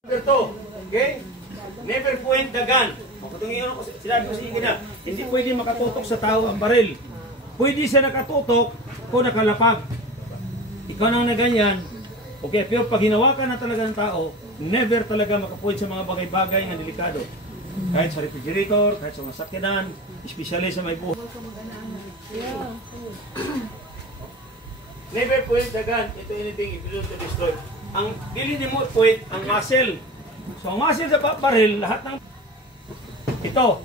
Number 2, okay? Never point the gun. Sinabi ko sa inyo na, hindi pwede makatutok sa tao ang baril. Pwede siya nakatutok kung nakalapag. Ikaw nang na ganyan, okay, pero pag hinawakan na talaga ng tao, never talaga makapoint sa mga bagay-bagay na delikado. Kahit sa refrigerator, kahit sa mga sakyanan, especially sa may buhay. Never point the gun into anything if you don't destroy. Ang dili ni mo point ang muscle. So ang muscle sa baril, lahat ng ito.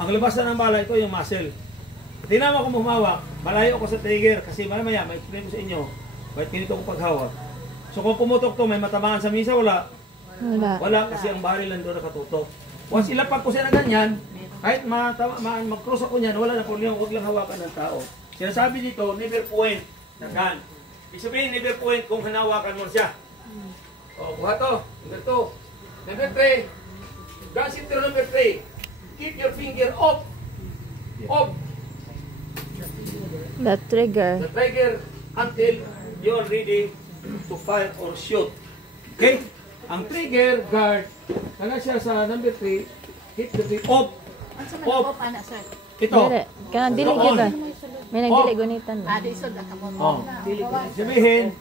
Ang labasan ng bala, ito yung muscle. Tinama ko humawak, malayo ako sa trigger kasi mamaya may explain ko sa inyo. Bakit pinito ko paghawak. So kung pumutok to, may matamaan sa misa, wala. Wala kasi ang baril nandun nakatutok. Once ilapag ko siya na ganyan, kahit mag-cross ako niyan, wala na problema, huwag lang hawakan ng tao. Sinasabi dito, never point na gun. Ibig sabihin, never point kung hanawakan mo siya. O, buha to. Number 2. Number 3. Gun center number 3. Keep your finger off. Off. The trigger. The trigger until you are ready to fire or shoot. Okay? Ang trigger guard, kaya siya sa number 3, hit the trigger off. Off. Ito. Kaya dili kita. May nagdili gunitan. Sabihin,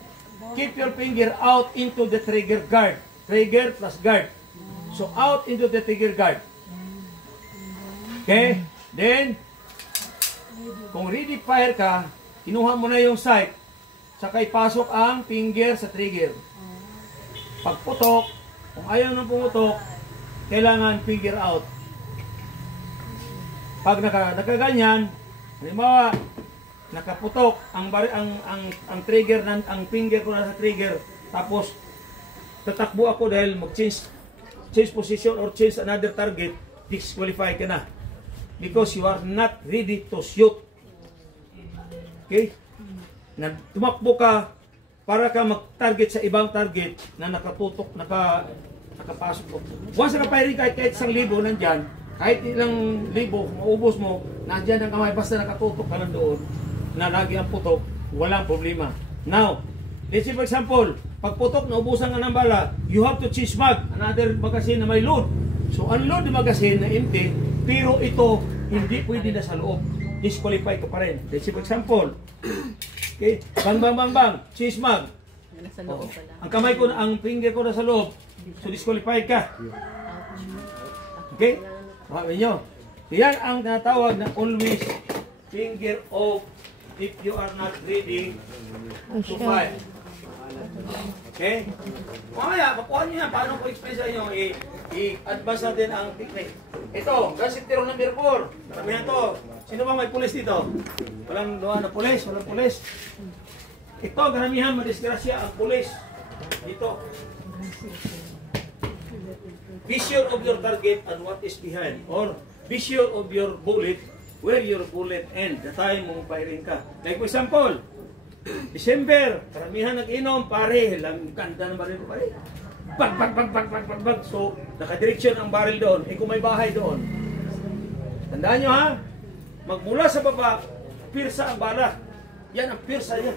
keep your finger out into the trigger guard. Trigger plus guard. So out into the trigger guard. Okay? Then, kung ready fire ka, kinuha mo na yung sight, saka ipasok ang finger sa trigger. Pagputok, kung ayaw nang pumutok, kailangan finger out. Pag nakaganyan, halimbawa, nakaputok ang trigger ang finger ko na sa trigger, tapos tatakbo ako dahil mag-change position or change another target, disqualify ka na. Because you are not ready to shoot. Okay? Tumakbo ka para ka mag-target sa ibang target na nakatutok, nakapasok mo. Once naka-firing kahit 1,000 nandyan, kahit ilang libo, maubos mo, nandyan ang kamay, basta nakatutok ka lang doon, na lagi ang putok, walang problema. Now, let's say for example, pag putok, naubusan ka ng bala, you have to change mag, another magazine na may load. So, unload yung magazine na empty, pero ito, hindi pwede na sa loob. Disqualify ka pa rin. Let's say for example, okay, bang, change mag. Oh, ang kamay ko, ang finger ko na sa loob, so disqualify ka. Okay? Sabi nyo, yan ang tinatawag na always finger off if you are not ready to fire. Okay? Mamaya, makuha nyo yan. Paano ko explain sa inyo? I-advance natin ang technique. Ito, gas tiro number 4. Sabihan to. Sino ba may pulis dito? Walang doon na pulis? Walang pulis? Ito, garamihan madisgrasya ang pulis. Dito. Be sure of your target and what is behind. Or be sure of your bullet, where your bullet end. The time mong firing ka. Like for example, December, karamihan nag-inom, pare, lang kanta ng baril ko, pare. Bag. So, nakadireksyon ang baril doon. Kung may bahay doon. Tandaan nyo ha, magmula sa baba, pirsa ang bala. Yan ang pirsa niya.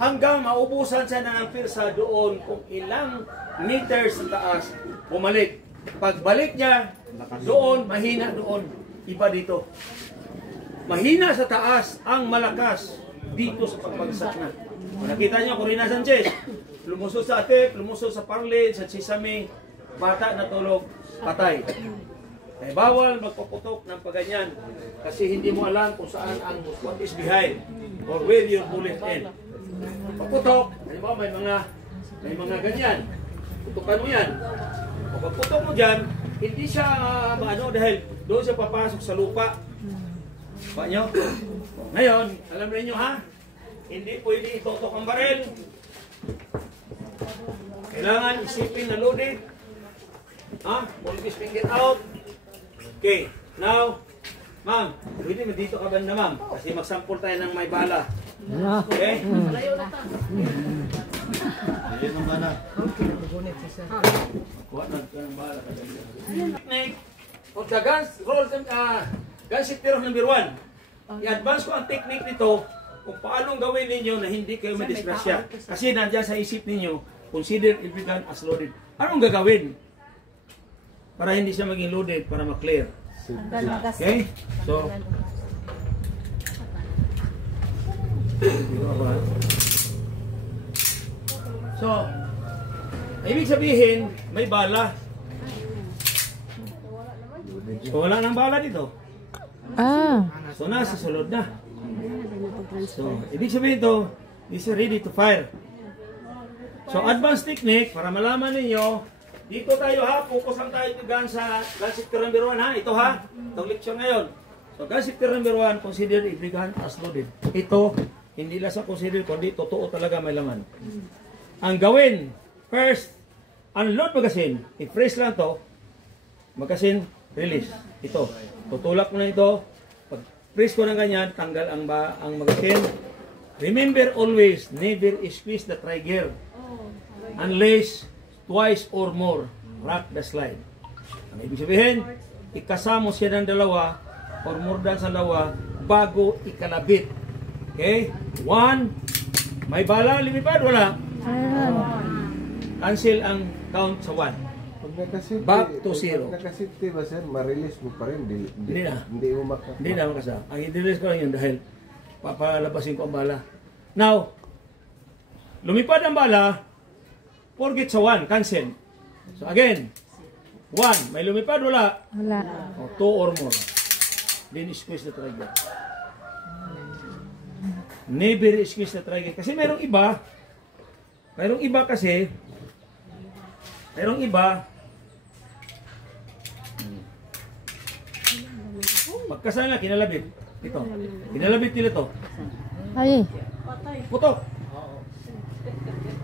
Hanggang maubusan siya na ng pirsa doon kung ilang meters sa taas, bumalik. Pagbalik niya, doon, mahina doon. Iba dito. Mahina sa taas, ang malakas dito sa pagbagsak na. Nakita niyo, Corina Sanchez, lumusod sa atip, lumusod sa parlin, sa sesame, bata natulog, patay. Ay bawal magpaputok ng paganyan kasi hindi mo alam kung saan ang what is behind or where your bullet end. Pagputok, halimbawa may mga ganyan. Putukan mo yan. O pagputok mo dyan, hindi siya dahil doon siya papasok sa lupa. Pa nyo? Ngayon, alam niyo ha? Hindi pwede itutok ang baril. Kailangan isipin na loaded. Always finger out. Okay, now, ma'am, pwede mo dito ka banda ma'am? Kasi magsample tayo ng may bala. Okay? Malayo na ta. Malayo ng bala. Kuha na ng bala. Technique of the guns, rolls, gun shifter number 1. I-advance ko ang technique nito kung paano gawin ninyo na hindi kayo madisgrasya. Kasi nandiyan sa isip ninyo, consider every gun as loaded. Anong gagawin? Para hindi siya maging loaded, para ma-clear. Okay? So, ibig sabihin, may bala. So, wala nang bala dito. Ah. So, nasa sulod na. So, ibig sabihin ito, this is ready to fire. So, advanced technique, para malaman ninyo, dito tayo ha, focus lang tayo gun sa gun sector number 1 ha. Ito ha, itong lecture ngayon. So, gun sector number 1, consider every gun as loaded. Ito, hindi lang sa consider, kundi totoo talaga may laman. Ang gawin, first, unload magazine. I-freeze lang to, magazine, release. Ito, tutulak mo na ito. Pag freeze ko ng ganyan, tanggal ang magazine. Remember always, never squeeze the trigger unless twice or more. Rock the slide. Ang ibig sabihin, ikasamo siya ng dalawa or more than sa dalawa bago ikalabit. Okay? 1. May bala, lumipad, wala. Cancel ang count sa 1. Back to 0. Pag nakasafety ba sir, ma-release mo pa rin. Hindi na. Hindi mo maka... Hindi na makasa. Ang i-release ko lang yun dahil papalabasin ko ang bala. Now, lumipad ang bala, forget sa 1, cancel. So again, 1, may lumipad, wala. Wala. O 2 or more. Then squeeze the trigger. Never squeeze the trigger. Kasi mayroong iba kasi, pagkasal nga, kinalabit. Ito. Kinalabit nila to. Ay. Putok.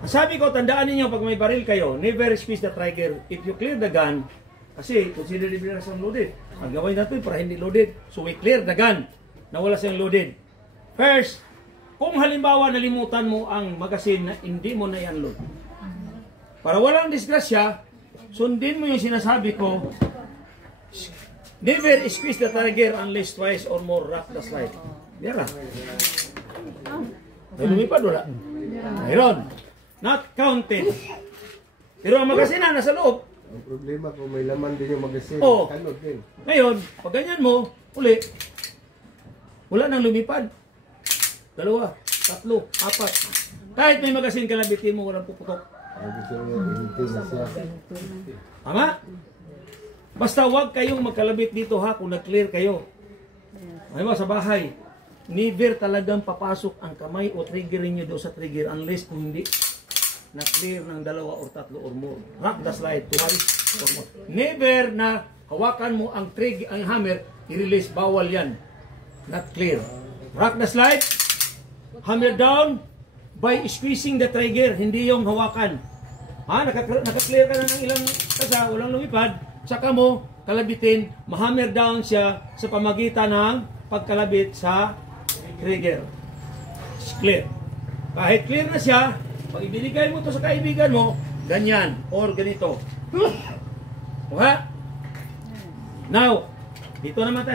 Sabi ko, tandaan ninyo pag may baril kayo, never squeeze the trigger. If you clear the gun, kasi consider the gun as loaded. Ang gawin natin para hindi loaded. So we clear the gun na wala siyang loaded. First, kung halimbawa nalimutan mo ang magazine na hindi mo na i-unload. Para walang disgrasya, sundin mo yung sinasabi ko, never squeeze the trigger unless twice or more rock the slide. Yara. Lumipad wala. Mayroon. Not counted. Pero ang magazine na nasa loob. Ang problema kung may laman din yung magazine, Oh. kanod din. Ngayon, pag ganyan mo, uli, wala nang lumipad. 2, 3, 4. Kahit may magazine kalabitin mo, walang puputok. Gusto niya, hindi na siya. Tama? Basta wag kayong magkalabit dito ha kung nag-clear kayo. Ayun sa bahay, never talagang papasok ang kamay o triggerin nyo doon sa trigger unless kung hindi na-clear ng 2 or 3 or more. Rock the slide, twice or more. Never na hawakan mo ang trigger, ang hammer, i-release, bawal yan. Not clear. Rock the slide, hammer down by squeezing the trigger, hindi yung hawakan. Ha, naka-clear ka na ng ilang kasa, walang lumipad, saka mo kalabitin, ma-hammer down siya sa pamagitan ng pagkalabit sa trigger. It's clear. Kahit clear na siya, pag ibinigay mo to sa kaibigan mo, ganyan or ganito. Okay? Now, dito naman tayo.